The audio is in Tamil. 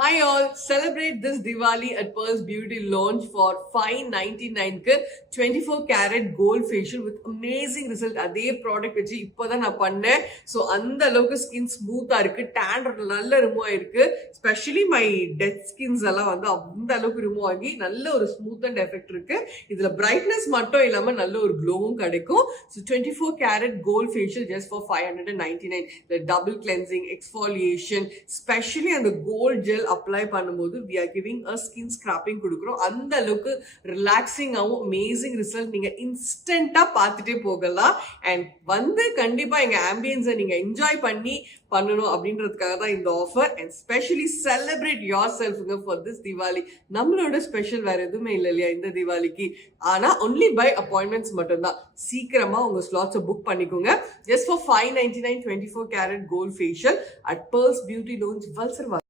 Hi all, celebrate this Diwali at Pearls Beauty launch for $599 24 karat gold facial with amazing result. அதே ப்ராடக்ட் வச்சு இப்போதான் நான் பண்ணேன். ஸோ அந்த அளவுக்கு ஸ்கின் ஸ்மூத்தா இருக்கு, டேன் நல்ல ரிமூவ் ஆயிருக்கு. ஸ்பெஷலி மை டெட் ஸ்கின்ஸ் எல்லாம் வந்து அந்த அளவுக்கு ரிமூவ் ஆகி நல்ல ஒரு ஸ்மூத் அண்ட் எஃபெக்ட் இருக்கு. இதுல பிரைட்னஸ் மட்டும் இல்லாம நல்ல ஒரு க்ளோவும் கிடைக்கும். So 24 karat gold facial just for $599. The double cleansing, exfoliation, specially அந்த கோல்ட் ஜெல் அப்ளை பண்ணும்போது we are giving a skin scrapping கொடுக்குறோம். அந்த அளவுக்கு ரிலாக்ஸிங்காகவும் அமேசிங் ரிசல்ட் நீங்க இன்ஸ்டன்டா பார்த்துட்டே போகலாம். அண்ட் வந்து கண்டிப்பா எங்க ஆம்பியன்ஸை நீங்க என்ஜாய் பண்ணணும் அப்படின்றதுக்காக தான் இந்த offer. And specially celebrate your செல்ஃபுங்க ஃபார் திஸ் திவாலி. நம்மளோட ஸ்பெஷல் வேற எதுவுமே இல்லை இல்லையா இந்த திவாலிக்கு. ஆனா ஒன்லி பை அப்பாயின்மெண்ட்ஸ் மட்டும்தான். சீக்கிரமா உங்க ஸ்லாட்ஸை புக் பண்ணிக்கோங்க. Just for $599 24 karat gold facial at Pearls Beauty Lounge, Valsarwadi.